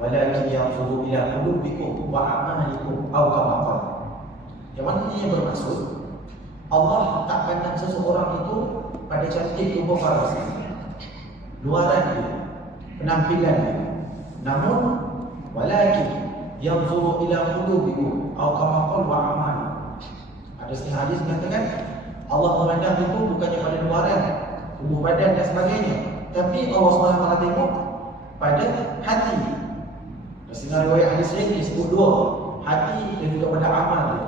walakin yanzuru ila qulubikum wa a'malikum aw kama qala. Yang mana ini bermaksud Allah tak pandang seseorang itu pada cantik rupa parasnya, luaran dia, penampilan dia. Namun walakin yanzuru ila qulubikum aw kama qala wa a'malikum. Ada setengah hadis mengatakan Allah memandang itu bukannya pada luaran, tubuh badan dan sebagainya, tapi Allah SWT tengok pada hati. Setengah riwayat hadis lain disebut dua, hati dan juga pada amal dia.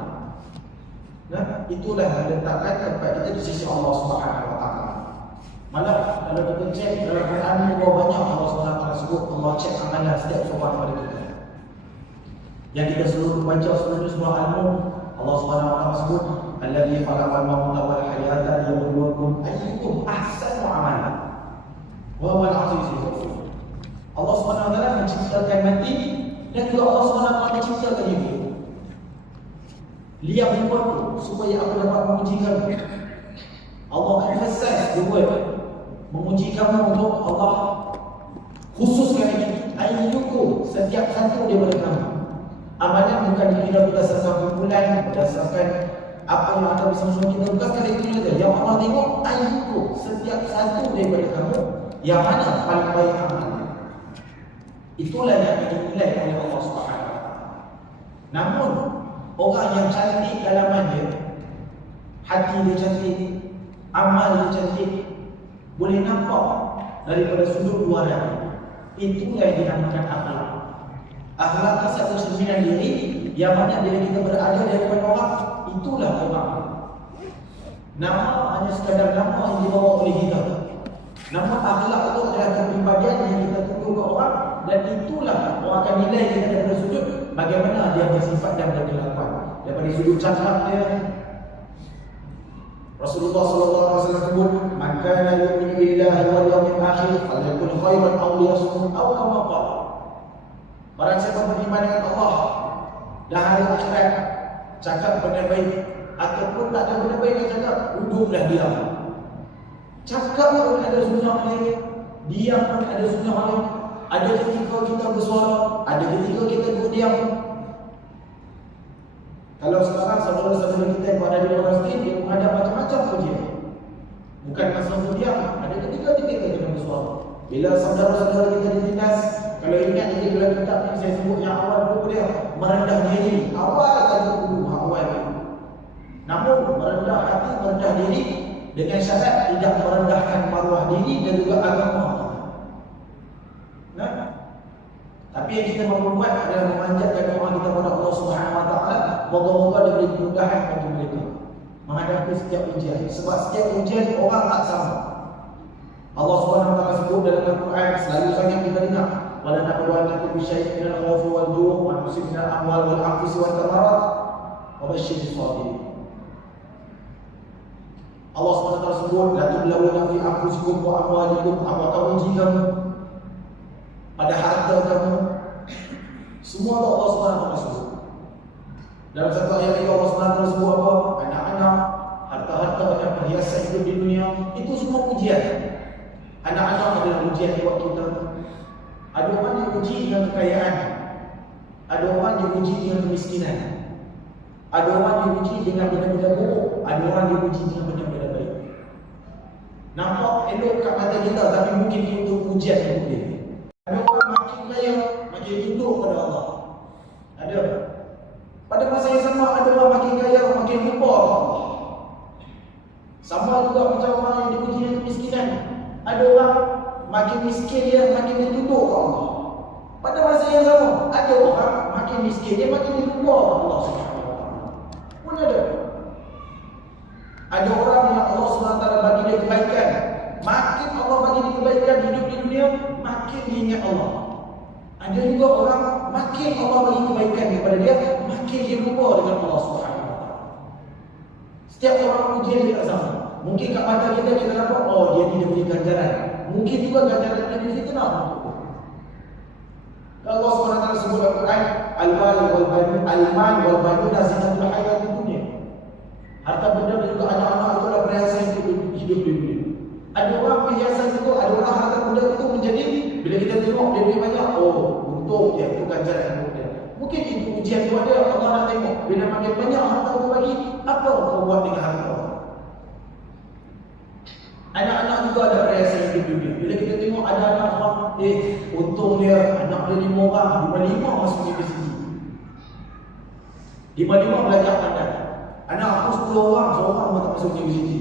Nah, itulah letakkan tempat kita di sisi Allah SWT. Malah kalau kita cek dalam Quran ni banyak Allah SWT sebut Allah cek amalan setiap seorang pada kita. Yang kita selalu baca sebelum surah Al-Mulk, Allah SWT sebut alladzi khalaqal mauta wal hayata liyabluwakum ayyukum ahsanu amalan wa huwal azizul ghafur. Allah SWT menciptakan mati dan juga Allah SWT menciptakan hidup. Liyabluwakum, supaya aku dapat menguji kamu. Allah emphasize the word menguji kamu untuk Allah khususkan ini ayyukum, setiap satu daripada kamu. Amalan bukan dikira berdasarkan kumpulan, berdasarkan apa yang anda bersama-sama kita, bukan sekali itu saja. Yang Allah tengok ayyukum, setiap satu daripada kamu yang mana paling baik amalnya. Itulah yang dinilai oleh Allah SWT. Namun orang yang cantik dalamannya, hati dia cantik, amal dia cantik, boleh nampak daripada sudut luaran. Itulah yang dinamakan akhlak. Akhlak satu cerminan diri yang mana bila kita berada di hadapan orang, itulah orang. Nama hanya sekadar nama yang dibawa oleh kita. Namun akhlak itu adalah kepribadian yang kita tunjuk ke orang, dan itulah orang akan nilai kita daripada sudut bagaimana dia bersifat dan berkelakuan. Daripada sudut cakap dia, Rasulullah SAW sebut, "Man kana yu'minu billahi wal yawmil akhir falyakul khairan aw liyasmut aw kama qala." Barang siapa beriman dengan Allah dan hari akhirat, cakap benda baik, ataupun tak ada benda baik yang cakap, duduklah diam. Cakap pun ada sunnah lain, diam pun ada sunnah lain. Ada ketika kita bersuara, ada ketika kita berdiam. Kalau sekarang saudara-saudara kita yang berada di Palestin, dia ada macam-macam ujian. Bukan masa berdiam, ada ketika kita kena bersuara. Bila saudara-saudara kita ditindas, kalau ingat ini dalam kitab yang saya sebut yang awal dulu dia merendah diri. Awal kali dulu, awal. Namun merendah hati, merendah diri dengan syarat tidak merendahkan maruah diri dan juga agama. Nah, tapi yang kita mahu buat adalah memanjatkan doa kita kepada Allah Subhanahu Wa Taala, moga-moga diberi kemudahan bagi mereka menghadapi setiap ujian. Sebab setiap ujian orang tak sama. Allah Subhanahu Wa Taala sebut dalam Al-Quran, selalu sangat kita dengar, wala nabluwannakum bisyai'in minal khawfi wal ju' wa naqsin minal amwal wal anfusi wat thamarat wa basyiril sabirin. Allah SWT sebut, la tublawna fi anfusikum wa amwalikum, apakah uji kamu pada harta kamu. Semua Allah SWT sebut. Dalam satu ayat ini Allah SWT sebut apa? Anak-anak, harta-harta dan perhiasan hidup di dunia, itu semua ujian. Anak-anak adalah ujian buat kita. Ada orang yang uji dengan kekayaan, ada orang yang uji dengan kemiskinan, ada orang yang uji dengan benda-benda buruk, ada orang yang uji dengan benda-benda baik. Nampak elok kat mata kita, tapi mungkin itu ujian yang boleh. Ada orang makin kaya, makin tunduk pada Allah. Ada. Pada masa yang sama, ada orang makin kaya, makin lupa Allah. Sama juga macam orang yang diuji dengan kemiskinan. Ada orang makin miskin dia, makin ditunduk ke Allah. Pada masa yang sama, ada orang makin miskin dia, makin ditunduk ke Allah Subhanahu Wa Taala. Pun ada. Ada orang yang Allah SWT bagi dia kebaikan, makin Allah bagi dia kebaikan hidup di dunia, makin dia ingat Allah. Ada juga orang makin Allah bagi kebaikan kepada dia, makin dia lupa dengan Allah Subhanahu Wa Taala. Setiap orang ujian dia tak sama. Mungkin kat mata kita nampak, oh dia ni dia beri ganjaran. Mungkin juga ganjaran dia beri fitnah. Allah SWT sebut dalam Quran, al-mal wal banun zinatul hayatid dunya. Harta benda dan juga anak-anak itulah perhiasan hidup di dunia. Ada orang perhiasan itu, ada orang harta benda itu menjadi, bila kita tengok dia duit banyak, oh untung dia, itu ganjaran hidup dia. Mungkin itu ujian buat dia. Allah nak tengok, bila makin banyak harta kau bagi, apa kau buat dengan harta? Anak-anak juga ada perhiasan hidup dunia. Bila kita tengok ada anak orang, untung dia, anak dia 5 orang, 5 masuk universiti, 5 belajar pandai. Anak aku 10 orang, seorang pun tak masuk universiti.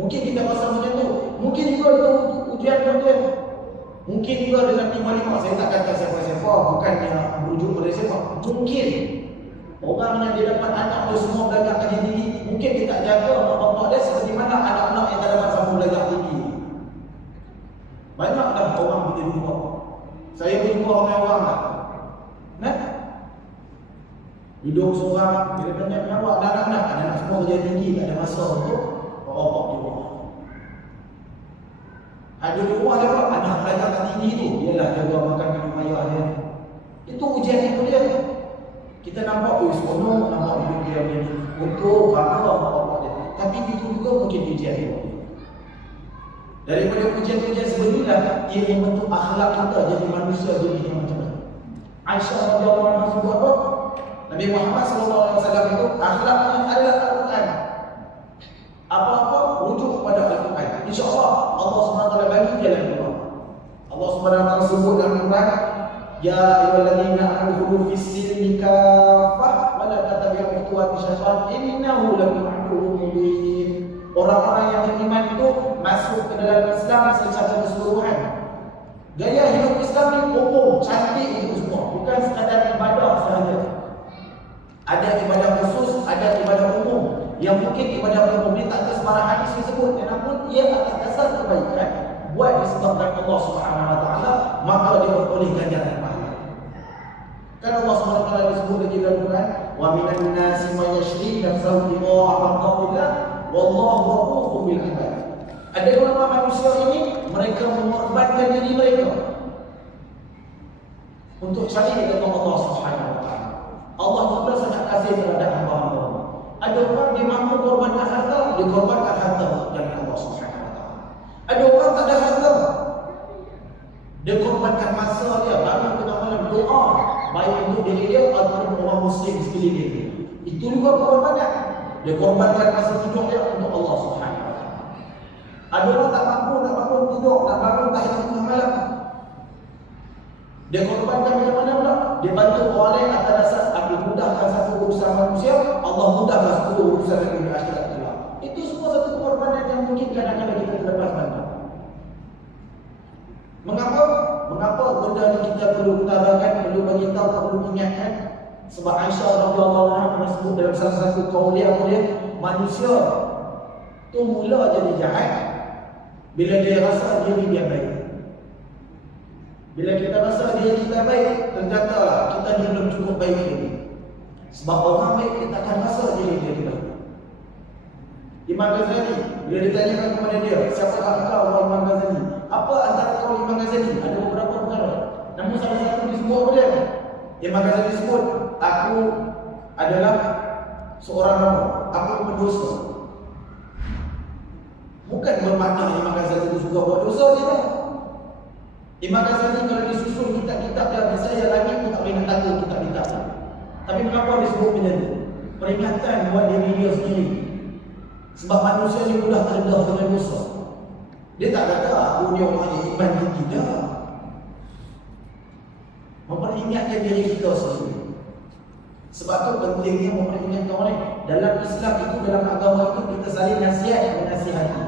Mungkin kita rasa macam tu. Mungkin juga itu ujian buat dia. Mungkin juga dengan 5, saya tak kata siapa-siapa, bukannya merujuk pada siapa. Mungkin orang yang dia dapat anak dia semua belajar kaji tinggi, mungkin dia tak jaga mak bapak dia seperti mana anak-anak yang tak dapat sambung belajar tinggi. Banyak dah orang kita jumpa. Saya jumpa orang tak? Nah, hidup seorang, bila banyak awak dan anak-anak semua kerja tinggi, tak ada masa untuk bapak di rumah. Ada di rumah dia, anak belajar tak tinggi tu, ialah jaga makan minum ayah dia. Itu ujian itu dia. Kita nampak seronok, nampak hidup dia macam ni, untuk bangga bapak dia. Tapi itu juga mungkin ujian dia. Daripada ujian-ujian sebenarnya, ia membentuk akhlak kita jadi manusia jenis yang macam mana. Aisyah radhiyallahu anha sebut apa? Nabi Muhammad sallallahu alaihi wasallam itu akhlaknya adalah Al-Quran. Apa-apa rujuk kepada Al-Quran. Insya-Allah Allah Subhanahu wa taala bagi jalan keluar. Allah Subhanahu wa taala sebut dalam Quran, ya ayyuhallazina amanu fis silmi kaffah wa la tattabi'u khutuwati syaitan innahu lakum aduwwun mubin. Orang-orang yang beriman itu masuk ke dalam Islam secara keseluruhan. Gaya hidup Islam ni umum, cantik itu semua, bukan sekadar ibadah sahaja. Ada ibadah khusus, ada ibadah umum. Yang mungkin ibadah umum ni tak ada sebarang hadis disebut, namun ia atas dasar kebaikan buat disebabkan Allah Subhanahu wa taala, maka dia beroleh ganjaran pahala. Kan Allah Subhanahu wa taala disebut lagi dalam Quran, wa minan nasi may yashri nafsahu bi'a aqdillah wallahu ra'ufun bil ibad. Ada orang manusia ini, mereka mengorbankan diri mereka untuk cari kepada Allah Subhanahu wa taala. Allah Taala sangat kasih terhadap hamba-hamba. Ada orang dia mampu korbankan harta, dia korbankan harta dari Allah Subhanahu wa taala. Ada orang tak ada harta, dia korbankan masa dia, bangun tengah malam doa, baik untuk diri dia ataupun orang muslim sekeliling dia. Itu juga korbanan. Dia korbankan masa tidur dia untuk Allah Subhanahu wa taala. Ada orang tak mampu nak bangun tidur, nak bangun tahajud tengah malam, dia korbankan macam mana pula? Dia bantu orang lain atas dasar aku mudahkan satu urusan manusia, Allah mudahkan satu urusan yang di akhirat kelak. Itu semua satu pengorbanan yang mungkin kadang-kadang kita terlepas pandang. Mengapa benda ni kita perlu utarakan, perlu bagi tahu, perlu ingatkan? Sebab Aisyah radhiyallahu anha pernah sebut dalam salah satu kaul dia, manusia tu mula jadi jahat bila dia rasa diri dia baik. Bila kita rasa diri kita baik, ternyata kita ni belum cukup baik lagi. Sebab orang baik kita akan rasa diri dia baik. Imam Ghazali, bila ditanyakan kepada dia, siapakah engkau wahai Imam Ghazali? Apa antara kau Imam Ghazali? Ada beberapa perkara. Namun salah satu disebut oleh dia. Imam Ghazali sebut, aku adalah seorang hamba, aku pendosa. Bukan bermakna Imam Ghazali itu suka buat dosa dia. Imam Ghazali kalau disusun kitab-kitab dia biasa yang lagi pun tak boleh nak tahu kitab-kitab. Tapi mengapa disebut macam tu? Peringatan buat diri dia sendiri. Sebab manusia ni mudah terdedah dengan dosa. Dia tak kata aku ni orang yang iman tinggi dah. Memperingatkan diri kita sendiri. Sebab tu pentingnya memperingatkan orang lain. Dalam Islam itu, dalam agama itu kita saling nasihat dan nasihati.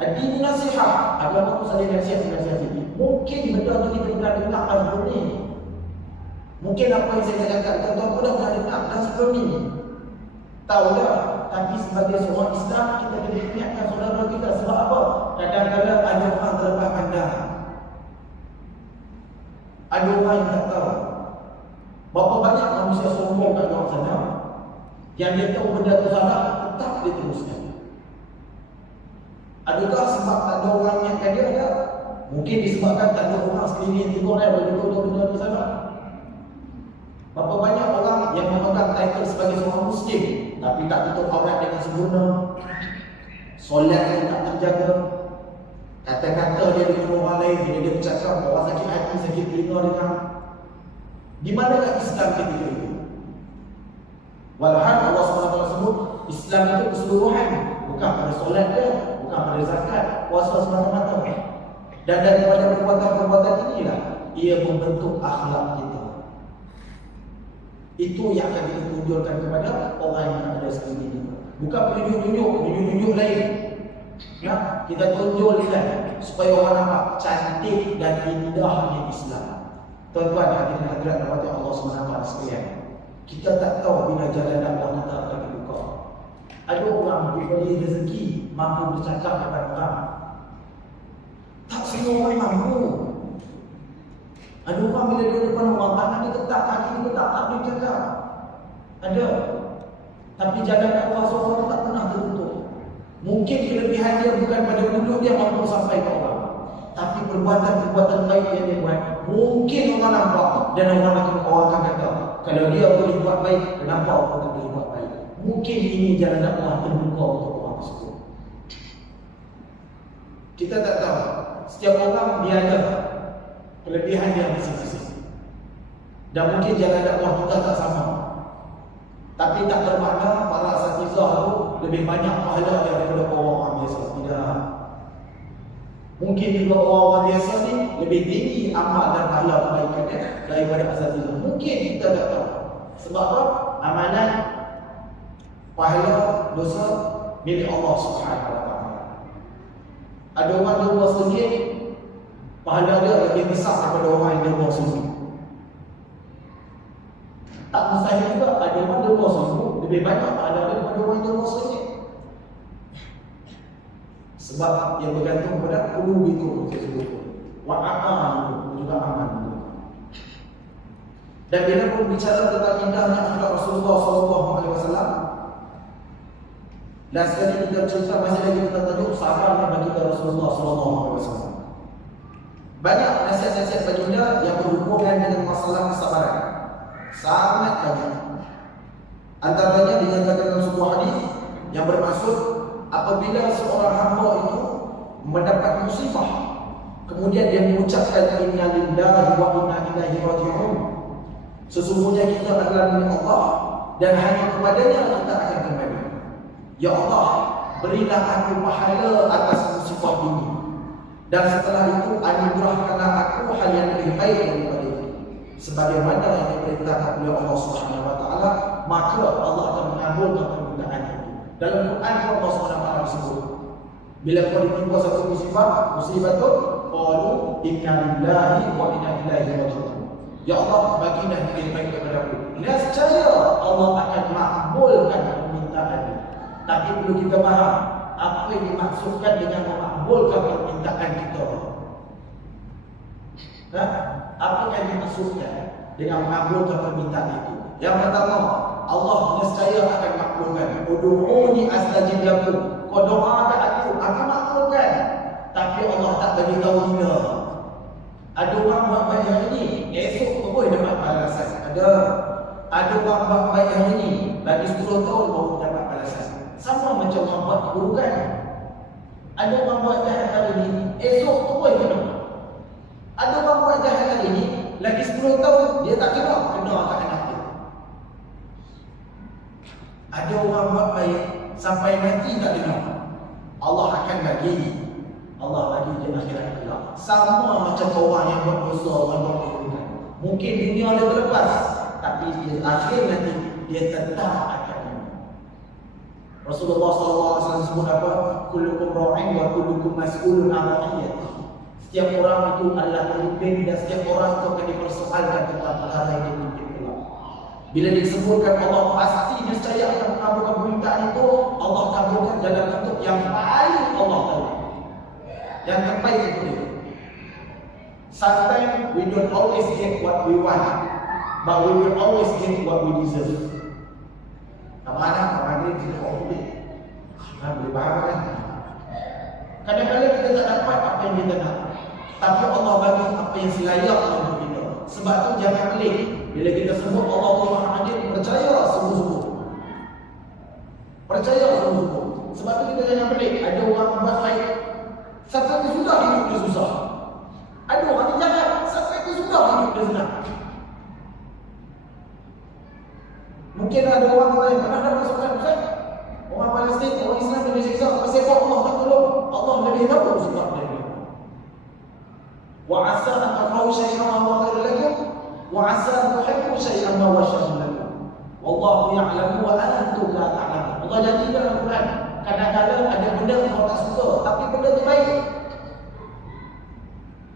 Ad-din nasihat, agama itu saling nasihat dan nasihati. Mungkin benda tu kita pernah dengar sebelum ni. Mungkin apa yang saya cakap tuan-tuan pun dah pernah dengar dah sebelum ni. Tahu dah. Tapi sebagai seorang Islam, kita kena ingatkan saudara kita. Sebab apa? Kadang-kadang ada orang terlepas pandang. Ada orang yang tak tahu. Berapa banyak manusia sombong kat luar sana, yang dia tahu benda tu salah, tetap dia teruskan. Adakah sebab tak ada orang yang dia ada? Mungkin disebabkan tak ada orang sekeliling yang tegur dia benda tu salah. Berapa banyak orang yang memegang title sebagai seorang Muslim, tapi tak tutup aurat dengan sempurna, solat yang tak terjaga, kata-kata dia dengan orang lain, bila dia bercakap, orang sakit hati, sakit telinga dengar. Di manakah Islam ketika itu? Walhal Allah SWT sebut Islam itu keseluruhan, bukan pada solat dia, bukan pada zakat, puasa semata-mata. Dan daripada perbuatan-perbuatan inilah ia membentuk akhlak kita. Itu yang akan kita tunjukkan kepada orang yang ada sekeliling kita. Bukan tunjuk lain. Ya, kita tunjukkan supaya orang nampak cantik dan indahnya Islam. Tuan-tuan, hadirin-hadirat rahmati Allah SWT sekalian, kita tak tahu bila jalan dakwah kita akan dibuka. Ada orang diberi rezeki mampu bercakap depan orang. Tak semua orang mampu. Ada orang bila dia depan orang, tangan dia ketak, kaki dia ketak, tak boleh cakap. Ada. Tapi jalan dakwah seorang tak pernah tertutup. Mungkin kelebihan dia bukan pada mulut dia mampu sampai ke orang, tapi perbuatan-perbuatan baik yang dia buat, mungkin orang nampak dan orang akan kata, kalau dia boleh buat baik, kenapa orang tak boleh buat baik? Mungkin ini jalan dakwah terbuka untuk orang tersebut. Kita tak tahu. Setiap orang dia ada kelebihan dia masing-masing. Dan mungkin jalan dakwah kita tak sama. Tapi tak bermakna para asatizah itu lebih banyak pahala daripada orang-orang biasa. Tidak. Mungkin juga orang-orang biasa ni lebih tinggi amal dan pahala kebaikannya daripada asatizah. Mungkin kita tak tahu. Sebab apa? Amalan pahala dosa milik Allah Subhanahu Wa Taala. Ada orang derma sedikit, pahala dia lebih besar daripada orang yang derma sedikit. Tak mustahil juga ada orang derma sedikit lebih banyak pahala dia daripada orang yang derma sedikit. Sebab yang bergantung pada qulubikum tersebut. Wa a'malukum, juga amal. Dan bila pun bicara tentang indahnya akhlak Rasulullah SAW, dan sekali kita cerita masih lagi kita tajuk sahabat baginda Rasulullah SAW. Banyak nasihat-nasihat baginda yang berhubungan dengan masalah kesabaran. Sangat banyak. Antaranya dinyatakan dalam sebuah hadis yang bermaksud apabila seorang hamba itu mendapat musibah, kemudian dia mengucapkan inna lillahi wa inna ilaihi raji'un, sesungguhnya kita adalah milik Allah dan hanya kepadanya kita akan kembali. Ya Allah, berilah aku pahala atas musibah ini, dan setelah itu anugerahkanlah aku hal yang lebih baik daripada itu, sebagaimana yang diperintahkan oleh Allah Subhanahu Wa Taala, maka Allah akan mengabulkan permintaan itu. Dalam Quran Allah Subhanahu Wa Taala sebut, bila kau ditimpa satu musibah itu, qalu inna lillahi wa inna ilaihi raji'un. Ya Allah, bagilah yang lebih baik daripada aku. Nescaya Allah akan makbulkan permintaan itu. Tapi perlu kita faham apa yang dimaksudkan dengan memakbulkan permintaan kita. Apa yang dimaksudkan dengan mengabulkan permintaan itu? Yang pertama, Allah nescaya akan makbulkan. Ud'uni astajib lakum. Kau doa kat aku makbulkan. Tapi Allah tak bagi tahu bila. Ada orang buat baik hari ini, esok boleh dapat balasan. Ada orang buat baik hari ini, bagi 10 tahun baru dapat balasan. Sama macam orang buat keburukan. Ada orang buat jahat hari ini, esok boleh kena. Ada orang buat jahat hari ini, lagi 10 tahun dia tak kena kat anak dia. Ada orang buat baik sampai mati tak kena, Allah akan bagi. Allah bagi di akhirat kelak. Sama macam orang yang buat dosa, orang buat keburukan. Mungkin dunia dia terlepas, tapi di akhir nanti dia tetap akan. Rasulullah SAW sebut apa? Kullukum ra'in wa kullukum mas'ulun 'an ra'iyatihi. Setiap orang itu adalah pemimpin dan setiap orang itu akan dipersoalkan tentang perkara yang dipimpin kelak. Bila disebutkan Allah pasti niscaya akan mengabulkan permintaan itu, Allah kabulkan dalam bentuk yang paling Allah tahu. Yang terbaik itu dia. Sometimes we don't always get what we want, but we will always get what we deserve. Mana orang ini tidak boleh. Boleh faham kan? Kadang-kadang kita tak dapat apa yang kita nak, tapi Allah bagi apa yang selayaknya untuk kita. Sebab tu jangan pelik. Bila kita sebut Allah Maha Adil, percaya sungguh-sungguh. Percaya sungguh-sungguh. Sebab tu kita jangan pelik. Ada orang buat baik, Sampai ke sudah hidup dia susah. Ada orang yang jahat sampai ke sudah hidup dia senang. Mungkin ada orang yang pernah dapat soalan, Ustaz, orang Palestin, orang Islam yang disiksa, pasal apa Allah tak tolong? Allah lebih tahu sebab dia. Wa 'asa an takrahu syai'an wa huwa khairun lakum wa 'asa an tuhibbu syai'an wa huwa syarrun lakum. Wallahu ya'lamu wa antum la ta'lamun. Allah janji dalam Quran, kadang-kadang ada benda kau tak suka tapi benda tu baik.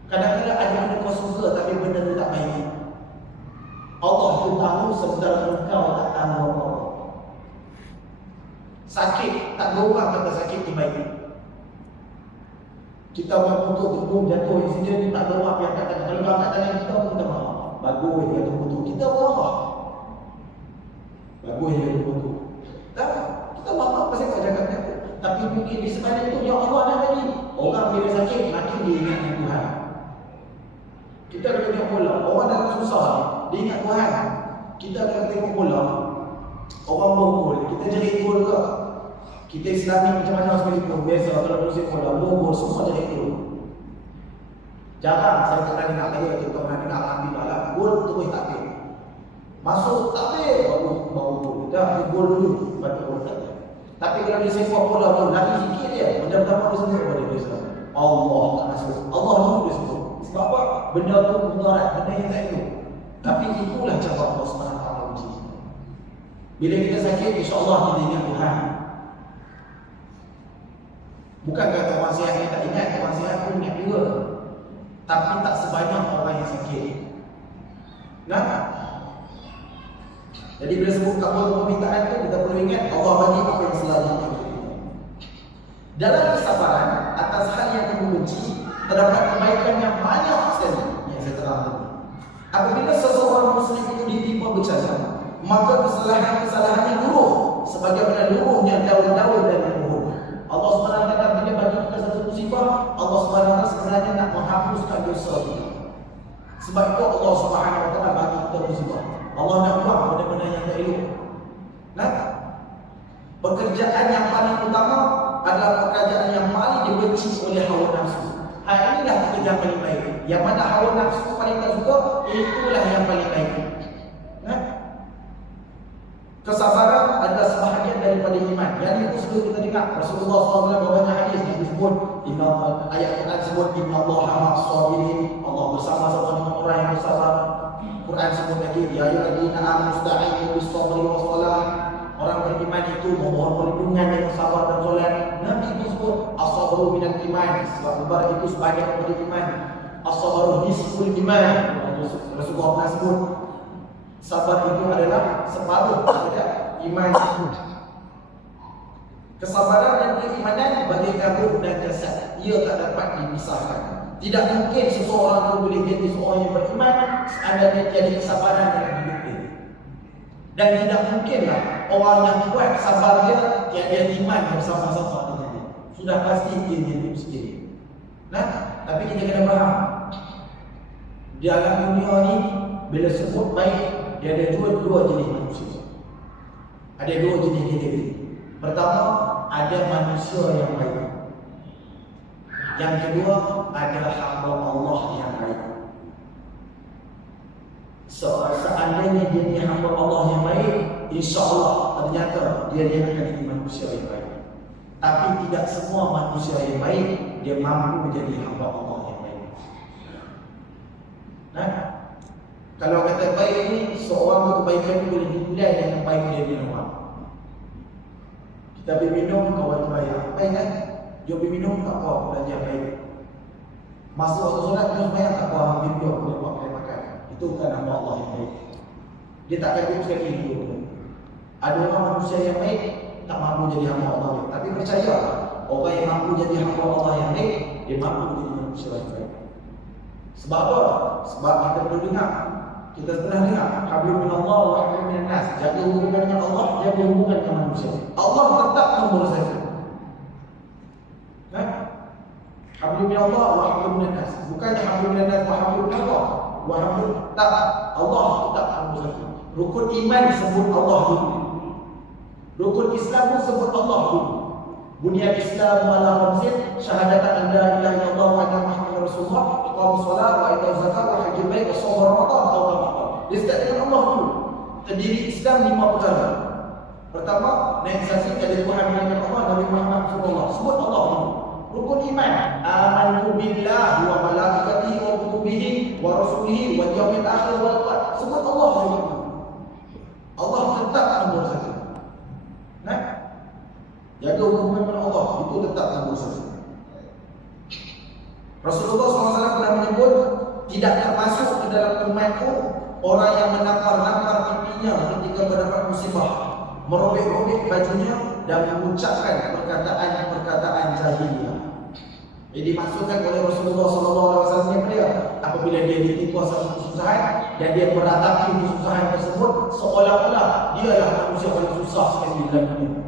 Kadang-kadang ada benda kau suka tapi benda tu tak baik. Allah tu tahu sementara engkau tak tahu apa. Sakit, tak ada orang kata sakit ni baik. Kita orang putus gedung jatuh insiden, tak ada orang yang kata kalau kau angkat tangan kita pun kita marah. Bagus dia tu putus. Kita marah. Bagus dia tu putus. Tak, kita marah pasal kau jaga aku. Tapi mungkin di sebalik tu yang Allah dah bagi. Orang bila sakit makin dia ingat Tuhan. Kita kena tengok bola. Orang dalam susah dia ingat Tuhan. Kita kena tengok bola. Orang bergol, kita jerit gol ke? Kita Islami macam mana sekalipun, biasa kalau musim bola, gol semua jerit gol. Jarang saya pernah dengar lagi, kita pernah dengar alhamdulillah gol terus takbir. Masuk takbir baru gol. Dah gol dulu baru gol takbir. Tapi kalau di sepak bola tu lagi sikit dia, macam apa dia sebut pada dia. Allah tak masuk. Allah dulu dia sebut. Sebab apa? Benda tu mudarat, benda yang tak elok. Tapi itulah cara Allah SWT uji. Bila kita sakit, insya-Allah kita ingat Tuhan. Bukan kata orang sihat ni tak ingat, orang sihat pun ingat juga. Tapi tak sebanyak orang yang sakit. Nah. Jadi bila sebut kabul permintaan tu, kita perlu ingat Allah bagi apa yang selalu kita. Dalam kesabaran atas hal yang kamu benci, terdapat kebaikan yang banyak sekali yang saya terangkan. Apabila seseorang muslim itu ditimpa bencana, maka kesalahan-kesalahannya luruh sebagaimana luruhnya daun-daun dari pohon. Allah SWT bila bagi kita satu musibah, Allah SWT sebenarnya nak menghapuskan dosa kita. Sebab itu Allah SWT bagi kita musibah. Allah nak buat benda-benda yang tak elok. Nah, pekerjaan yang paling utama adalah pekerjaan yang paling dibenci oleh hawa nafsu. Inilah pekerjaan paling baik. Yang mana hawa nafsu paling tak suka, itulah yang paling baik. Nah, kesabaran adalah sebahagian daripada iman. Yang itu sebelum kita dengar Rasulullah SAW banyak hadis yang disebut, ayat Quran sebut Inna Allah ma'as sabirin. Allah bersama-sama dengan orang yang bersabar. Quran sebut lagi, ya ayyuhallazina amanu ista'inu bis-sabri was-salah. Orang beriman itu memohon perlindungan dengan sabar dan solat. Nabi itu sebut as-sabru minal iman. Sebab sabar itu sebagian daripada iman. As-sabru nisful iman. Rasulullah pernah sebut sabar itu adalah separuh daripada iman itu. Kesabaran dan keimanan bagaikan ruh dan jasad. Ia tak dapat dipisahkan. Tidak mungkin seseorang itu boleh jadi seorang yang beriman seandainya jadi kesabaran dalam hidup dia. Dan tidak mungkinlah orang yang kuat sabar dia tiada iman bersama-sama dengan dia. Sudah pasti dia hidup sendiri. Nah, tapi kita kena faham. Di alam dunia ni bila sebut baik, dia ada dua jenis manusia. Ada dua jenis diri. Pertama, ada manusia yang baik. Yang kedua, ada hamba Allah yang baik. Seandainya dia ni hamba Allah yang baik, insya-Allah ternyata dia akan jadi manusia yang baik. Tapi tidak semua manusia yang baik dia mampu menjadi hamba Allah yang baik. Nah, kalau kata baik ni, seorang kebaikan boleh dinilai dengan baik dia minum. Kita pergi minum, kawan bayar. Baik kan? Jom pergi minum, tak apa, belajar baik. Masuk waktu solat, terus bayar, tak apa, ambil dia, boleh buat boleh makan. Itu bukan hamba Allah yang baik. Dia tak akan sekali hidup. Ada orang manusia yang baik tak mampu jadi hamba Allah yang baik. Tapi percaya, orang yang mampu jadi hamba Allah yang baik, dia mampu jadi manusia yang baik. Sebab apa? Sebab kita perlu dengar. Kita pernah dengar hablum minallah wa hablum minan nas. Jaga hubungan dengan Allah, jaga hubungan dengan manusia. Allah tetap nombor satu. Kan? Hablum minallah wa hablum minan nas. Bukannya hablum minan nas wa hablum minallah. Wa hablum tak. Allah tetap nombor satu. Rukun iman sebut Allah dulu. Rukun Islam pun sebut Allah dulu. Bunyal Islam ala khamsin syahadatan an la ilaha illallah wa anna Muhammadar Rasulullah, iqamus shalah wa ita'uz zakat wa hajjul bait wa shaum Ramadan atau apa. Dia start dengan Allah dulu. Terdiri Islam 5 perkara. Pertama, naik saksi ada Tuhan dengan Allah, Nabi Muhammad Rasulullah. Sebut Allah dulu. Rukun iman, amantu billahi wa malaikatihi wa kutubihi wa rasulihi wal yaumil akhir wal qadar. Sebut Allah dulu. Allah tetap nombor 1. Nah, jaga hubungan dengan Allah, itu tetap nombor 1. Rasulullah SAW pernah menyebut, tidak termasuk ke dalam umatku orang yang menampar-nampar pipinya ketika mendapat musibah, merobek-robek bajunya dan mengucapkan perkataan-perkataan jahiliyah. Jadi dimaksudkan oleh Rasulullah SAW yang dia, apabila dia ditimpa satu kesusahan dan dia meratapi kesusahan tersebut, seolah-olah dia adalah manusia paling susah sekali di dalam dunia.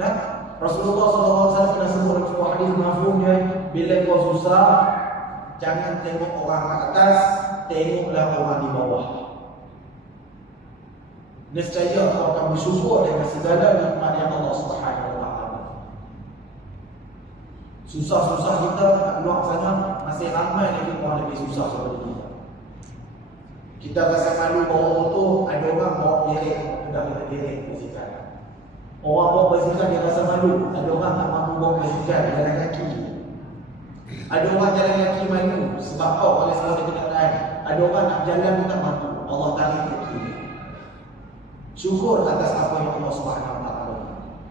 Nah, Rasulullah SAW pernah sebut dalam sebuah hadis mafhumnya, bila kau susah, jangan tengok orang ke atas, tengoklah orang di bawah. Nescaya kau akan bersyukur dengan segala nikmat yang Allah Subhanahu wa taala. Susah-susah kita nak keluar sana, masih ramai lagi orang lebih susah daripada kita. Kita rasa malu bawa motor, ada orang bawa derek, sudah kita derek basikal. Orang bawa basikal dia rasa malu, ada orang tak mampu bawa basikal jalan kaki. Ada orang jalan kaki malu sebab kau oleh salah satu kenderaan. Ada orang nak jalan pun tak mampu, Allah tarik kaki. Syukur atas apa yang Allah Subhanahu wa taala.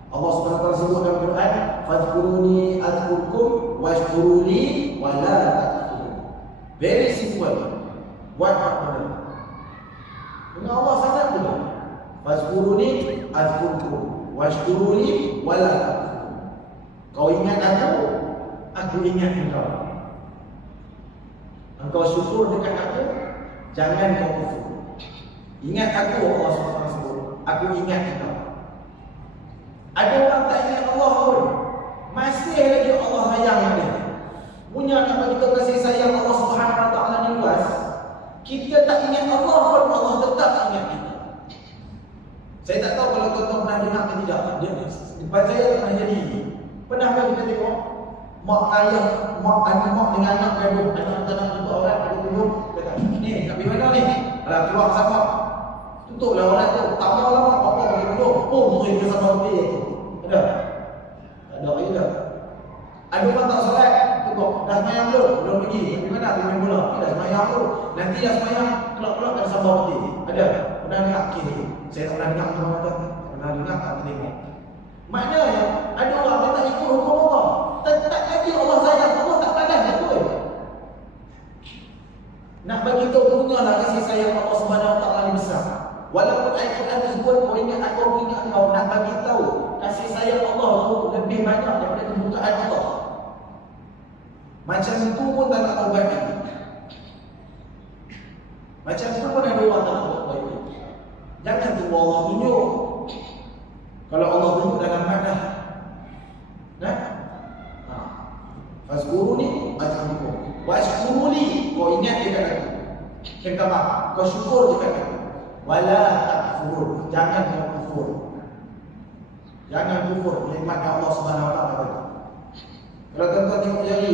Allah Subhanahu wa taala sebut dalam Quran, "Fadhkuruni adhkurkum washkuruli wa la takfurun." Very simple. Buat apa benda? Dengan Allah sangat mudah. Fadhkuruni adhkurkum washkuruli wa la takfurun. Kau ingat aku ingat engkau. Engkau syukur dekat aku, jangan kau kufur. Ingat aku, Allah SWT sebut, aku ingat engkau. Ada orang tak ingat Allah pun, masih lagi Allah sayang dia. Punya apa kita kasih sayang Allah Subhanahu wa taala ni luas. Kita tak ingat Allah pun, Allah tetap ingat kita. Saya tak tahu kalau tuan-tuan pernah dengar atau tidak. Depan saya pernah jadi. Pernahkah kita tengok mak ayah, mak dengan anak gaduh, anak-anak jumpa orang ada duduk, kata, "Ni nak pergi mana ni?" Alah, keluar sama. Tutuplah orang tu. Tak mau lama apa bagi duduk. Mungkin dia sama dia tu. Ada? Ada air dah. Ada orang tak solat, tengok dah sembahyang belum pergi. Pergi mana? Pergi main bola. Dah sembahyang tu. Nanti dah sembahyang, kelak-kelak ada sambal putih. Ada? Pernah dengar kini? Saya tak pernah dengar orang kata. Pernah dengar tak tengok. Maknanya ada orang yang tak ikut hukum Allah. Tetap lagi Allah sayang. Allah tak padan betul. Nak bagi tahu punyalah kasih sayang Allah Subhanahu wa taala ni besar. Walaupun ayat-ayat tersebut kau ingat aku ingat kau, nak bagi tahu kasih sayang Allah tu lebih banyak daripada kebutaan Allah. Macam itu pun tak nak tahu bagi. Macam itu pun ada orang tak nak tahu bagi. Jangan tunggu Allah tunjuk. Kalau Allah tunjuk dalam madah, nah, fazkuruni azkurkum washkuruli, kau ingat dekat aku. Minta maaf, kau syukur dekat aku. Wala takfur, jangan kau kufur. Jangan kufur nikmat Allah Subhanahu wa taala. Kalau tuan-tuan tengok jari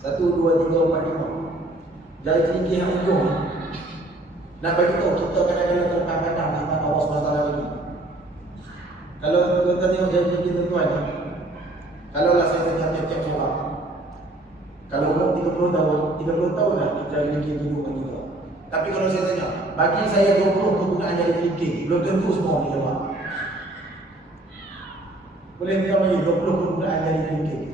1 2 3 4 5. Jari tinggi yang ujung. Nak bagi tahu kita kadang-kadang terkadang nikmat Allah Subhanahu wa taala lagi. Kalau tuan-tuan tengok jari tinggi tuan-tuan, kalaulah saya tanya tiap-tiap orang, kalau umur 30 tahun dah jari tinggi tubuh bagi kita. Tapi kalau saya tanya, bagi saya 20 penggunaan jari kelingking, belum tentu semua boleh jawab. Boleh kita bagi 20 penggunaan jari kelingking.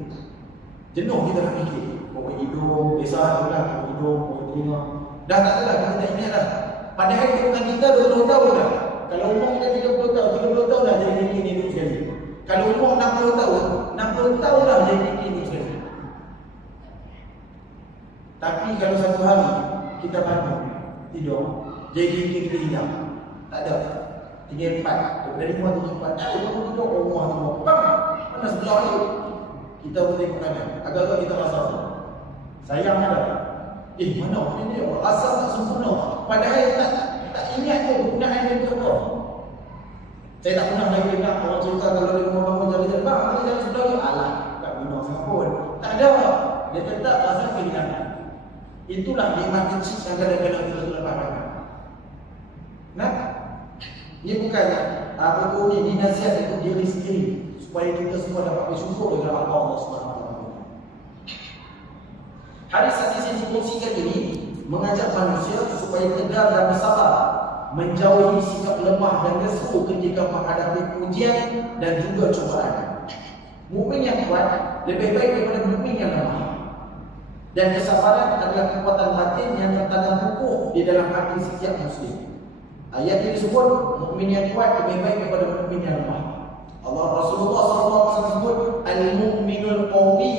Jenuh kita nak fikir. Pokok hidung, biasa lah, pokok hidung, pokok telinga. Dah tak adalah, kita tak ingat dah. Padahal bukan kita 20 tahun dah. Kalau umur kita 30 tahun dah jari kelingking hidup sekali. Kalau umur 60 tahun dah jari kelingking hidup sekali. Tapi kalau satu hari kita bangun tidur, jadi kita hilang. Tak ada. 3-4. Dari rumah 3-4. Kamu tidur rumah tu. Bang, mana sebelah ni? Kita pun tengok kanan. Agak-agak kita rasa sayang ada. Mana orang ni? Rasa tak sempurna. Padahal tak ingat tu kegunaan dia betul. Saya tak pernah lagi dengar orang cerita kalau dia rumah bangun jalan-jalan, bang, ada jalan sebelah ni. Alah, tak guna sangat pun. Tak ada. Dia tetap rasa kehilangan. Itulah nikmat kecil yang kadang-kadang kita terlepas pandang. Nah, ia bukan betul ni dinasihat untuk diri sendiri supaya kita semua dapat bersyukur dengan Allah Subhanahu Wa Taala. Hadis-hadis yang dikongsikan ini mengajak manusia supaya tegar dan bersabar, menjauhi sikap lemah dan lesu ketika menghadapi ujian dan juga cubaan. Mukmin yang kuat lebih baik daripada mukmin yang lemah. Dan kesabaran adalah kekuatan batin yang tertanam kukuh di dalam hati setiap muslim. Ayat ini disebut mukmin yang kuat lebih baik daripada mukmin yang lemah. Allah Rasulullah SAW sebut al-mu'minul qawi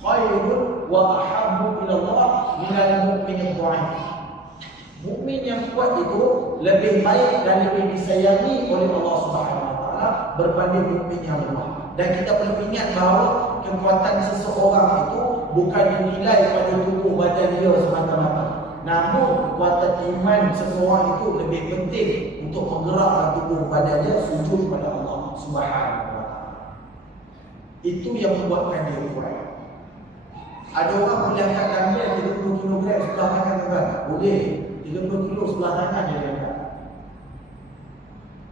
khairun wa ahabbu ila Allah min al-mu'min ad-dha'if. Mukmin yang kuat itu lebih baik dan lebih disayangi oleh Allah Subhanahu Wa Taala berbanding mukmin yang lemah. Dan kita perlu ingat bahawa kekuatan seseorang itu bukan dinilai pada tubuh badan dia semata-mata. Namun kekuatan iman seseorang itu lebih penting untuk menggerakkan tubuh badan dia sujud kepada Allah Subhanahu Wa Taala. Itu yang membuatkan dia kuat. Ada orang boleh angkat dumbbell 30 kg sebelah kanan tuan. Boleh. 30 kilo sebelah kanan dia angkat.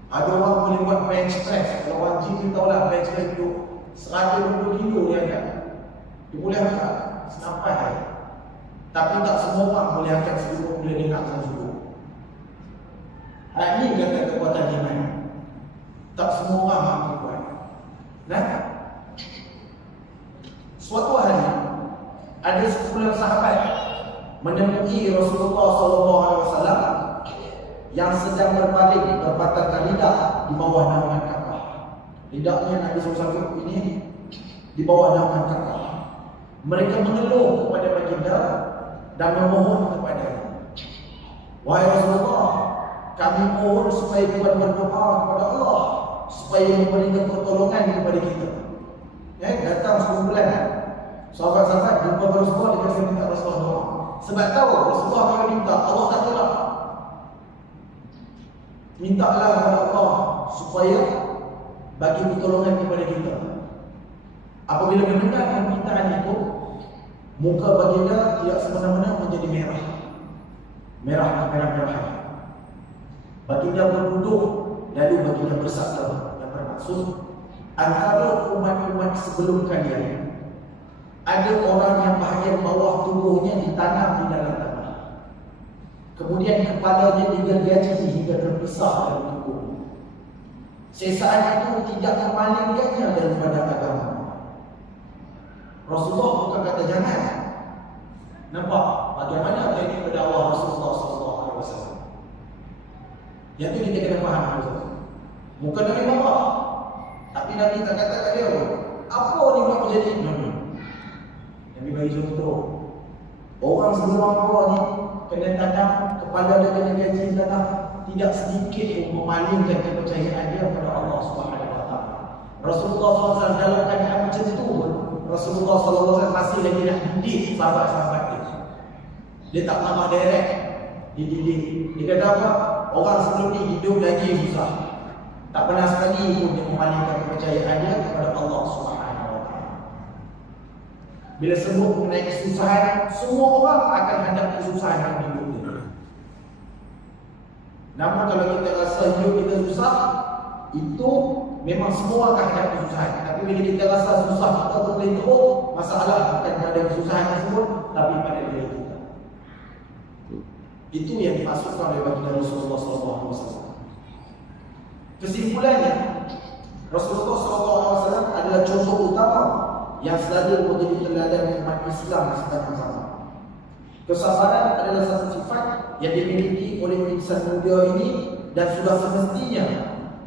Ada orang boleh buat bench press. Kalau orang gym kita tahu lah bench press tu 120 kilo dia angkat. Dia boleh angkat senampai. Tapi tak semua orang boleh angkat seluruh boleh dengar seluruh. Ini kata kekuatan iman. Tak semua orang mampu buat. Nah, suatu hari ada sekumpulan sahabat menemui Rasulullah SAW yang sedang berbaring berpatahkan lidah di bawah naungan Ka'bah. Lidahnya Nabi SAW ini di bawah naungan Ka'bah. Mereka mengeluh kepada baginda dan memohon kepadanya, wahai Rasulullah, kami mohon supaya Tuhan berdoa kepada Allah supaya memberikan pertolongan kepada kita. Datang sekumpulan sahabat-sahabat jumpa Rasulullah, dia kata minta Rasulullah doa. Sebab tahu Rasulullah kalau minta Allah tak tolak. Mintalah kepada Allah supaya bagi pertolongan kepada kita. Apabila mendengar permintaan itu, muka baginda tidak semena-mena menjadi merah. Merah. Baginda berduduk, lalu baginda bersabda yang bermaksud, antara umat-umat sebelum kalian ada orang yang bahagian bawah tubuhnya ditanam di dalam tanah. Kemudian kepalanya digergaji hingga terpisah dari tubuh. Sesaan itu tidak memalingkannya daripada agama. Rasulullah bukan kata jangan. Nampak bagaimana teknik berdakwah Rasulullah SAW. Yang itu kita kena faham. Bukan dari bawah, tapi Nabi tak kata kat dia, apa ni buat terjadi? Nabi bagi contoh. Orang sebelum apa ni kena tanam, kepala dia kena gaji tanam, tidak sedikit pun memalingkan kepercayaan dia kepada Allah Subhanahu Wa Taala. Rasulullah SAW dalam keadaan macam itu, Rasulullah SAW masih lagi nak didik sahabat-sahabat dia. Dia tak marah direct, dididik. Dia kata apa? Orang sebelum ni hidup lagi susah. Tak pernah sekali pun dia memalingkan kepercayaan dia kepada Allah Subhanahu Wa Taala. Bila sebut mengenai kesusahan, semua orang akan hadap kesusahan dalam hidup dia. Namun kalau kita rasa hidup kita susah, itu memang semua akan hadap kesusahan. Tapi bila kita rasa susah, kita boleh teruk, masalah bukan pada kesusahan tersebut, tapi pada diri kita. Itu yang dimaksudkan oleh baginda Rasulullah SAW. Kesimpulannya, Rasulullah SAW adalah contoh utama yang selalu menjadi teladan umat Islam sekarang zaman. Kesabaran adalah satu sifat yang dimiliki oleh insan muda ini dan sudah semestinya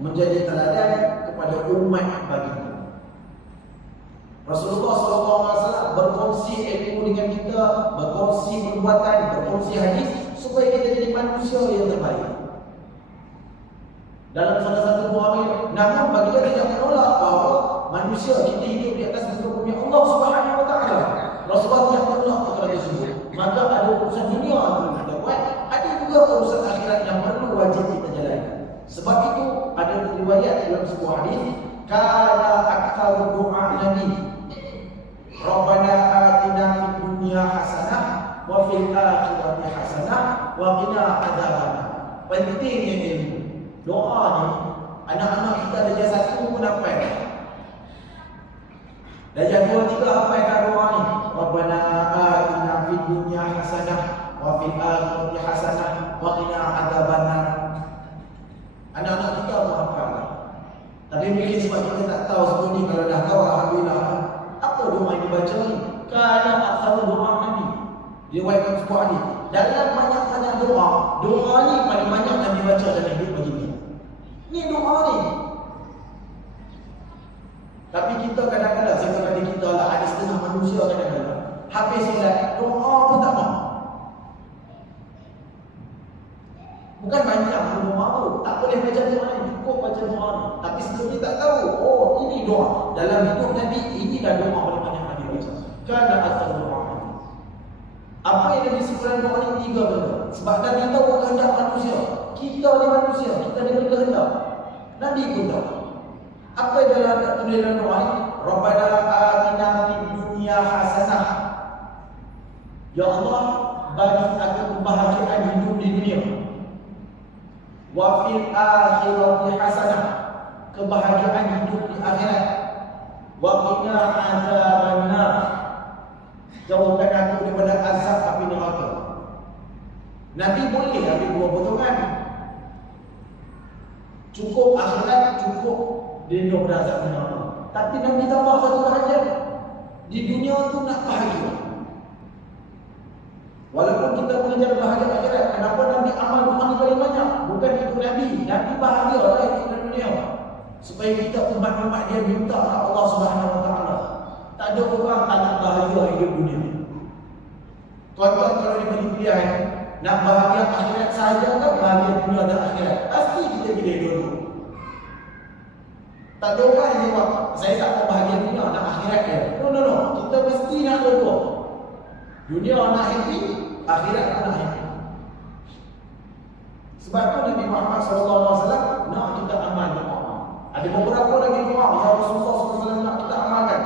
menjadi teladan kepada umat baginda. Rasulullah SAW berkongsi ilmu dengan kita, berkongsi perbuatan, berkongsi hadis supaya kita jadi manusia yang terbaik. Dalam salah satu buah namun baginda tidak menolak bahawa manusia kita hidup di atas muka bumi Allah Subhanahu Wa Taala. Rasulullah tidak menolak perkara tersebut. Maka ada urusan dunia yang perlu kita buat, ada juga urusan akhirat yang perlu wajib kita jalani. Sebab itu ada riwayat wa qina adzabannar. Pentingnya ilmu. Doa ni anak-anak kita darjah 1 pun dapat. Darjah 2, 3 apa yang doa ni? Rabbana atina fid dunya hasanah wa fil akhirati hasanah wa qina adzabannar. Anak-anak kita pun hafal. Tapi mungkin sebab kita tak tahu sebelum ni, kalau dah tahu alhamdulillah. Apa doa yang dibaca ni? Kana aksar doa Nabi. Riwayat sebuah hadis. Dalam banyak-banyak doa, doa ni paling banyak Nabi baca dalam hidup begini. Ni doa ni. Tapi kita kadang-kadang, sebenarnya kita lah ada setengah manusia kadang-kadang habis solat, doa pun tak mau. Bukan banyak doa tu, tak boleh baca doa ni, cukup baca doa ni. Tapi sebelum ni tak tahu, oh ini doa. Dalam hidup Nabi, ini dah doa paling banyak Nabi baca. Kana aksar doa. Apa yang Nabi sebutkan doa ni 3 benda. Sebab Nabi tahu kehendak manusia. Kita ni manusia, kita ni berkehendak. Nabi pun tahu. Apa yang dalam tulis dalam doa ni? Rabbana atina fid dunya hasanah. Ya Allah, bagi aku kebahagiaan hidup di dunia. Wa fil akhirati hasanah. Kebahagiaan hidup di akhirat. Wa qina adzabannar. Jauhkan aku daripada azab api neraka. Nabi boleh ambil 2 potongan. Cukup akhirat, cukup lindung dari azab neraka. Tapi Nabi tambah satu bahagian. Di dunia tu nak bahagia. Walaupun kita mengejar bahagia akhirat, kenapa Nabi amal doa ni paling banyak? Bukan itu Nabi. Nabi bahagia lah hidup di dunia. Supaya kita umat-umat dia minta Allah Subhanahu Wa Taala. Tak ada orang tak nak bahagia hidup dunia. Tuan-tuan kalau diberi pilihan, nak bahagia akhirat sahaja ke bahagia dunia dan akhirat? Pasti kita pilih dua-dua. Tak ada orang yang jawab, saya tak mau bahagia dunia, nak akhirat ke? No. Kita mesti nak dua-dua. Dunia nak happy, akhirat nak happy. Sebab tu Nabi Muhammad SAW nak kita amal doa. Ada beberapa lagi doa yang Rasulullah SAW nak kita amalkan.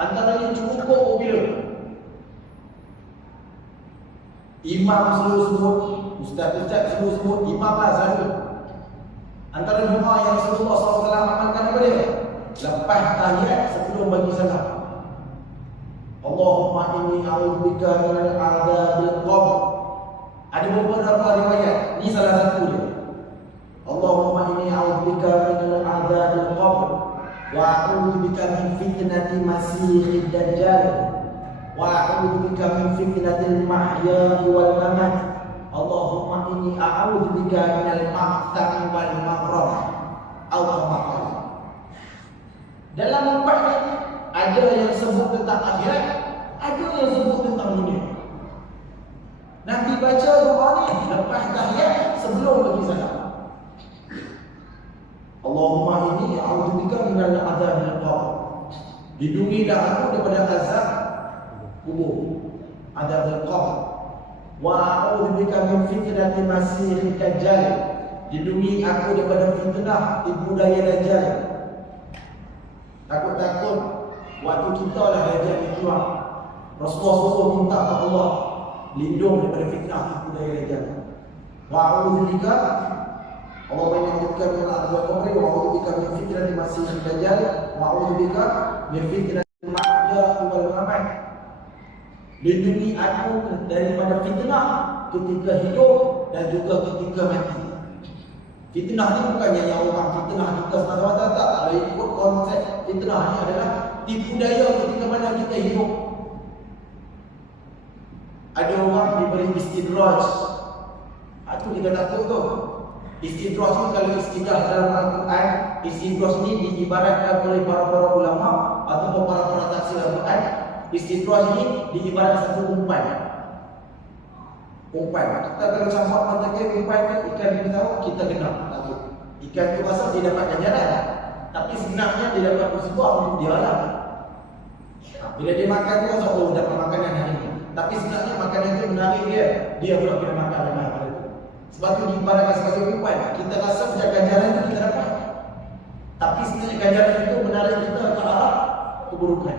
Antaranya cukup bila imam selalu sebut, ustaz-ustaz selalu sebut, imam lah selalu. Antara doa yang Rasulullah SAW amalkan apa dia? Lepas tahiyat sebelum bagi salam. Allahumma inni a'udzubika minal adzabil qabr. Ada beberapa riwayat, ni salah satu dia. Allahumma inni a'udzubika minal adzabil qabr wa a'udzubika min fitnati masiihid dajjal wa a'udzubika min fitnatil mahya wal mamat. Allahumma inni a'udzubika minal maqtam wal maghrab. Al-Qamar. Dalam 4 ni ada yang sebut tentang akhirat, ada yang sebut tentang dunia. Nabi baca doa ni lepas tahiyat sebelum bagi salam. Allahumma inni a'udzubika minal adzabil qabr. Lindungilah aku daripada azab kubur, adzabil qabr. Wa a'udzubika min fitnatil masiihid dajjal. Lindungi aku daripada fitnah ibu daya dajjal. Takut-takut waktu kita lah dajjal ni keluar. Rasulullah SAW minta kepada Allah lindung daripada fitnah ibu daya dajjal. Wa a'udzubika Allah menyebutkan dalam Al-Qur'an wa a'udzubika min fitnatil masiihid dajjal wa a'udzubika min fitnatil mahya wal mamat. Lindungi aku daripada fitnah ketika hidup dan juga ketika mati. Fitnah ni bukannya yang orang fitnah kita semata-mata, tak. Kalau ikut konsep fitnah ni adalah tipu daya ketika mana kita hidup. Ada orang diberi istidraj. Itu kita takut tu. Istidraj ni kalau istilah dalam Al-Quran, istidraj ni diibaratkan oleh para ulama atau para tafsir Al-Quran. Istidraj ni diibaratkan satu umpan. Kita kalau campak mata umpan ikan kita tahu, kita kena takut. Ikan tu rasa dia dapat ganjaran, tapi sebenarnya dia dapat musibah untuk dia lah. Bila dia makan tu rasa oh dapat makanan hari ni, tapi sebenarnya makanan itu menarik dia pula kena makan dengan hal itu. Sebab tu diibaratkan sebagai umpan. Kita rasa macam ganjaran itu kita dapat, tapi sebenarnya ganjaran itu menarik kita ke arah keburukan.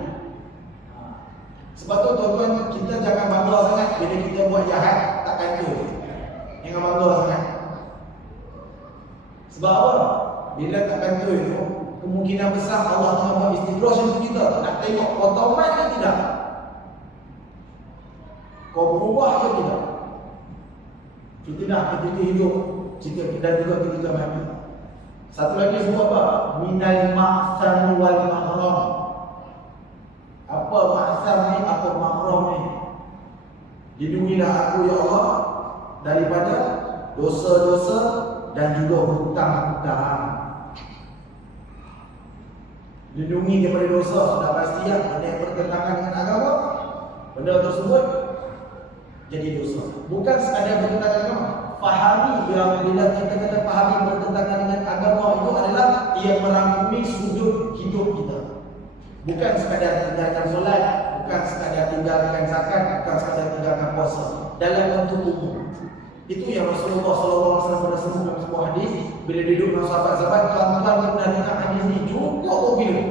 Sebab tu tuan-tuan, kita jangan bangga sangat bila kita buat jahat, takkan tu. bila tak kantoi tu, kemungkinan besar Allah akan buat istidraj untuk kita. Nak tengok kau taubat ke tidak, kau berubah ke tidak. Fitnah ketika hidup dan juga ketika mati. Satu lagi sebut apa? Minal ma'sam wal mahram. Apa ma'sam ni, apa mahram ni? Lindungilah aku ya Allah daripada dosa-dosa dan juga hutang-hutang. Lindungi daripada dosa sudah pasti ya, benda yang bertentangan dengan agama, benda tersebut jadi dosa. Bukan sekadar bertentangan agama. Fahami, bila kita kata fahami bertentangan dengan agama, itu adalah ia merangkumi sudut hidup kita. Bukan sekadar tinggalkan solat, bukan sekadar tinggalkan zakat, bukan sekadar tinggalkan puasa. Dalam bentuk umum. Itu yang Rasulullah SAW pernah sebut dalam sebuah hadis. Bila duduk dengan sahabat-sahabat, tuan-tuan pernah dengar hadis ni cukup popular.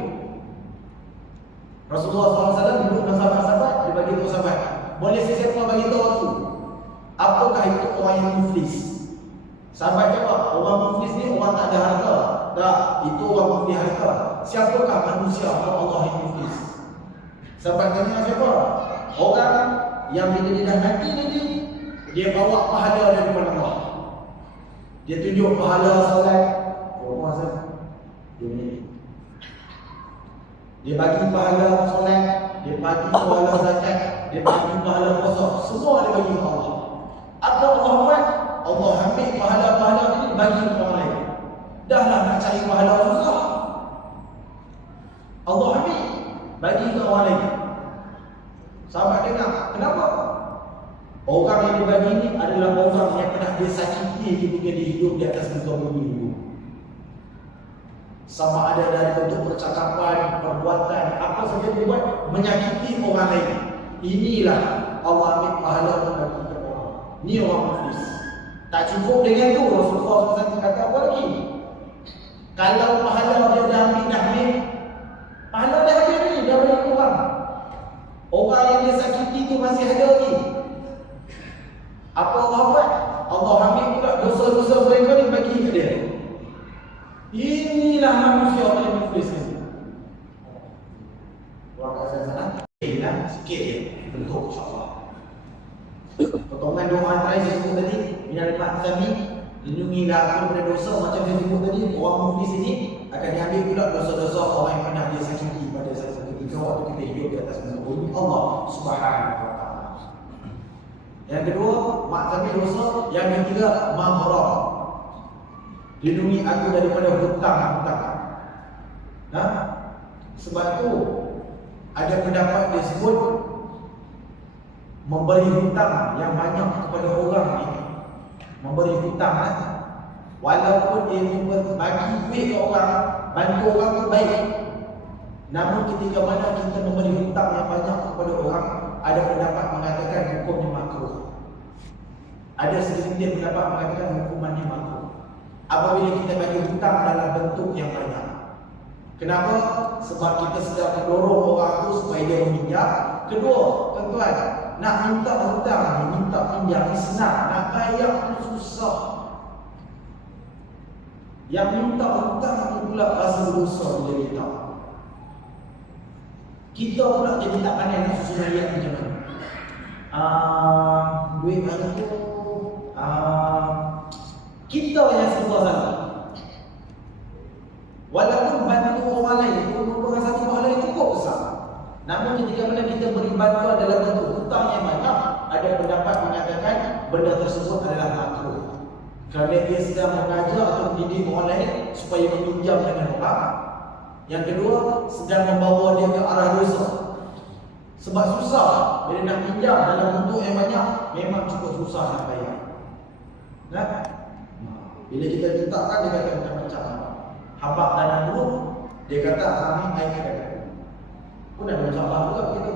Rasulullah SAW duduk dengan sahabat-sahabat, dia bagi tahu sahabat, boleh sesiapa bagi tahu aku, apakah itu orang yang muflis? Sahabat jawab, orang muflis ni orang tak ada harta. Tak, itu orang muflis harta. Siapakah manusia Allah yang muflis? Sahabat tanya siapa? Orang yang bila dia dah mati nanti, dia bawa pahala daripada Allah. Dia tunjuk pahala solat. Oh, masa dia bagi pahala solat, dia bagi pahala zakat, dia bagi pahala puasa. Semua dia bagi kepada Allah. Apa Allah buat? Allah ambil pahala-pahala ini bagi kepada orang lain. Dahlah nak cari pahala susah, Allah ambil bagi ke orang lain. Sahabat dengar, kenapa? Orang yang dibagi ini adalah orang yang pernah disakiti ketika dia hidup di atas muka bumi itu. Sama ada dari bentuk percakapan, perbuatan, apa saja dia buat, menyakiti orang lain. Inilah Allah ambil pahala untuk bagi kepada orang. Ini orang muflis. Tak cukup dengan itu, Rasulullah SAW kata apa lagi? Kalau pahala dia dah ambil, pahala dah ada ni, dah bagi orang. Orang yang dia sakiti itu masih ada lagi. Apa Allah buat? Allah ambil pula dosa-dosa mereka ni bagi ke dia. Inilah manusia paling muflis ni. Orang kata sana, sikit je, bentuk insyaAllah. Potongan doa terakhir saya sebut tadi, minal ma'sami, lindungilah aku daripada dosa. Macam saya sebut tadi, orang muflis ini akan diambil pula dosa-dosa orang yang pernah dia sakiti pada satu ketika waktu kita hidup di atas muka bumi Allah Subhanahu wa ta'ala. Yang kedua, ma'sami dosa. Yang ketiga, mahram, lindungi aku daripada hutang-hutang. Nah, sebab itu ada pendapat dia sebut memberi hutang yang banyak kepada orang ni, memberi hutang walaupun dia bagi duit ke orang, bantu orang tu baik, namun ketika mana kita memberi hutang yang banyak kepada orang, ada pendapat mengatakan hukumnya makruh. Ada segelintir pendapat mengatakan hukumannya makruh apabila kita bagi hutang dalam bentuk yang banyak. Kenapa? Sebab kita sedang mendorong orang tu supaya dia meminjam. Kedua, tuan-tuan, nak minta hutang ni, minta pinjam ni senang, nak bayar tu susah. Yang minta hutang tu pula rasa berdosa bila dia tahu. Kita pula jadi tak pandai nak susun ayat macam mana. Duit hari tu kita yang serba salah. Walaupun bantu orang lain itu merupakan satu pahala yang cukup besar, namun ketika mana kita beri bantuan dalam bentuk hutang yang banyak, ada pendapat mengatakan benda tersebut adalah makruh, kerana dia sedang mengajar atau mendidik orang lain supaya meminjam dengan orang. Yang kedua, sedang membawa dia ke arah dosa. Sebab susah bila nak pinjam dalam bentuk yang banyak, memang cukup susah nak bayar. Nah, bila kita minta kan dia kata macam apa? Habaq dana dulu, dia kata kami naik ke pun ada macam apa juga begitu.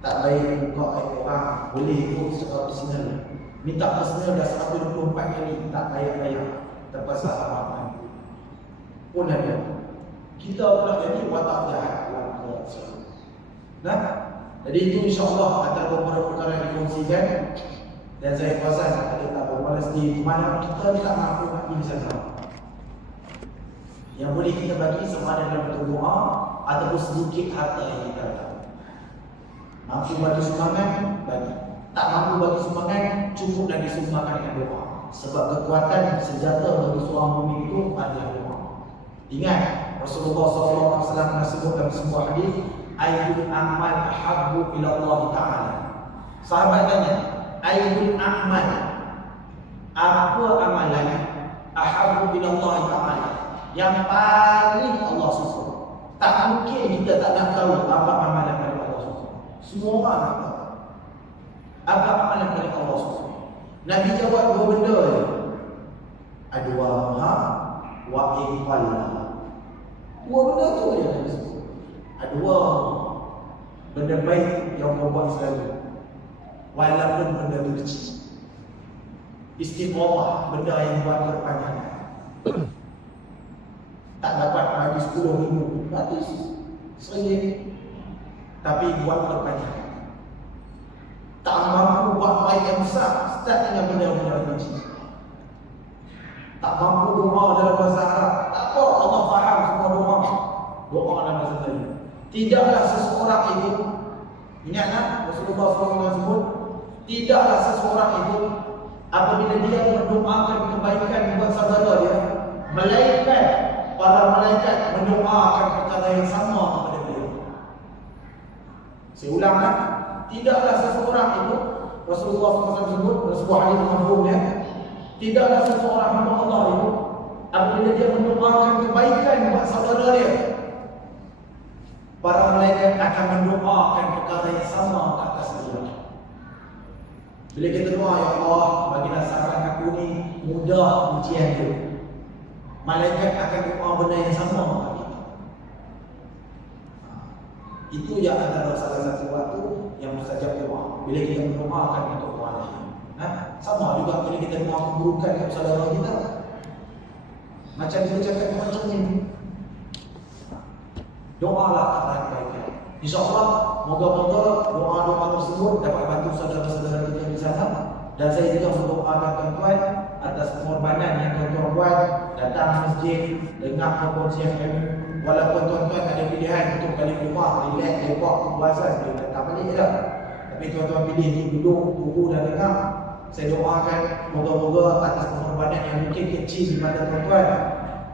Tak baik buka aib orang, boleh ikut secara personal. Minta personal dah 124 kali, tak bayar-bayar, terpaksa habaq pun ada. Kita pula jadi watak jahat. Nah, jadi itu insyaAllah antara beberapa perkara yang dikongsikan. Dan saya perasan kita tak bermalas di mana kita tak mampu nak pergi sana. Yang boleh kita bagi sama ada dalam bentuk doa ataupun sedikit harta yang kita ada. Mampu bagi sumbangan, bagi. Tak mampu bagi sumbangan, cukup dan disumbangkan dengan doa. Sebab kekuatan senjata bagi seorang mukmin itu adalah doa. Ingat, Rasulullah SAW pernah sebut dalam sebuah hadis, ayyul amal ahabbu ila Allah Ta'ala. Sahabat tanya, ayyul amal, apa amalan ahabbu ila Allah Ta'ala, yang paling Allah suka? Tak mungkin kita tak nak tahu apa amalan yang Allah suka. Semua orang nak tahu apa amalan yang Allah suka. Nabi jawab dua benda je. Adwaha wa iqalla. Dua benda tu je Nabi sebut. Adwa, benda baik yang kau buat selalu, walaupun benda tu kecil. Istiqamah, benda yang buat berpanjangan. Tak dapat bagi 10,000 gratis, RM1, tapi buat berpanjangan. Tak mampu buat baik yang besar, start dengan benda-benda kecil. Tak mampu doa dalam bahasa Arab, tak apa, Allah faham semua doa. Doa dalam bahasa Melayu. Tidaklah seseorang itu, ingatlah Rasulullah SAW sebut, tidaklah seseorang itu apabila dia mendoakan kebaikan buat saudara dia, malaikat, para malaikat mendoakan perkara yang sama kepada dia. Saya ulanglah, tidaklah seseorang itu, Rasulullah SAW sebut dalam sebuah hadis mafhumnya, tidaklah seseorang hamba Allah itu apabila dia mendoakan kebaikan buat saudara dia, para malaikat akan mendoakan perkara yang sama ke atas dia. Bila kita doa, ya Allah, bagilah sahabat aku ni mudah ujian tu, malaikat akan doa benda yang sama kepada kita. Itu yang antara salah satu waktu yang mustajab doa. Bila kita mendoakan untuk orang lain. Sama juga bila kita doa keburukan kepada saudara kita. Macam kita cakap macam ni. Doalah kepada kebaikan. InsyaAllah, moga-moga doa-doa tersebut dapat bantu saudara-saudara kita di sana. Dan saya juga mendoakan tuan-tuan atas pengorbanan yang tuan-tuan buat, datang masjid, dengar perkongsian kami. Walaupun tuan-tuan ada pilihan untuk balik rumah, relax, lepak, puasan, dia datang balik je lah. Tapi tuan-tuan pilih ni duduk, tunggu dan dengar. Saya doakan moga-moga atas pengorbanan yang mungkin kecil di mata tuan-tuan,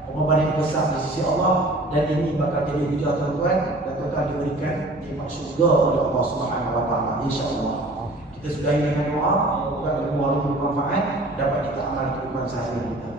pengorbanan yang besar di sisi Allah, dan ini bakal jadi hujah tuan-tuan, dan tuan-tuan diberikan nikmat syurga oleh Allah Subhanahu wa taala, insya-Allah. Kita sudahi dengan doa, moga ilmu yang bermanfaat dapat kita amal kehidupan sehari-hari kita.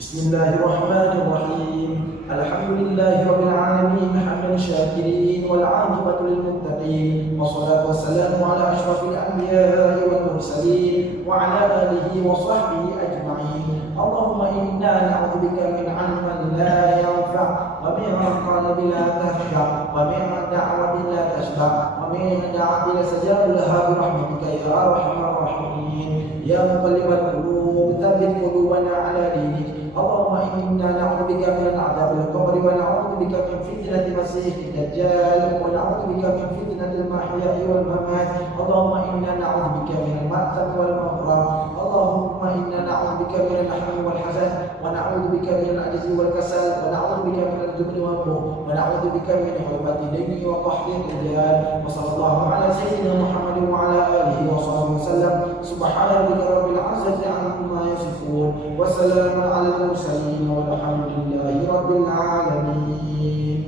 Bismillahirrahmanirrahim. Alhamdulillahirabbil alamin, hamdan syakirin wal 'aqibatu lil muttaqin. Wassalatu wassalamu ala asyrafil anbiya'i wal mursalin wa ala alihi wa sahbihi ajma'in. Allahumma inna na'udzubika min 'ilmin la yanfa' wa min qalbin la takhsha wa min da'watin la tashba wa min da'watin la sajada laha bi rahmatika ya arhamar rahimin. Ya muqallibal qulub, tsabbit qulubana 'ala dinik. Allahumma inna na'udzubika min adzabil qabri wa na'udzubika min fitnatil masiihid dajjal wa na'udzubika min fitnatil mahya'i wal mamat. Allahumma inna na'udzubika min al-ma'tham wal maghrab. Allahumma inna na'udzubika min al-hammi wal hazan wa na'udzubika min al-'ajzi wal kasal wa na'udzubika min al-jubni wal bukhli wa na'udzubika min hurmati dini wa qahri al-rijal. Wa sallallahu ala sayyidina Muhammadin wa ala alihi wa sahbihi wasallam. Subhana rabbika rabbil 'izzati 'amma yasifun wa salamun 'alal mursalin walhamdulillahi rabbil alamin.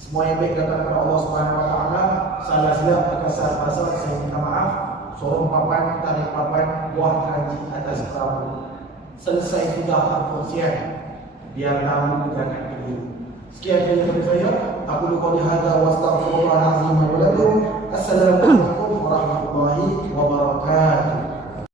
Semua yang baik datang kepada Allah Subhanahu wa taala. Salah silap terkasar bahasa, saya minta maaf. Sorong papan, tarik papan, buah haji atas perahu. Selesai sudah perkongsian, biar tahu jangan keliru. Sekian dari saya. Aku lupa dihada wa astaghfirullahalazim wa lakum. Assalamualaikum warahmatullahi wabarakatuh.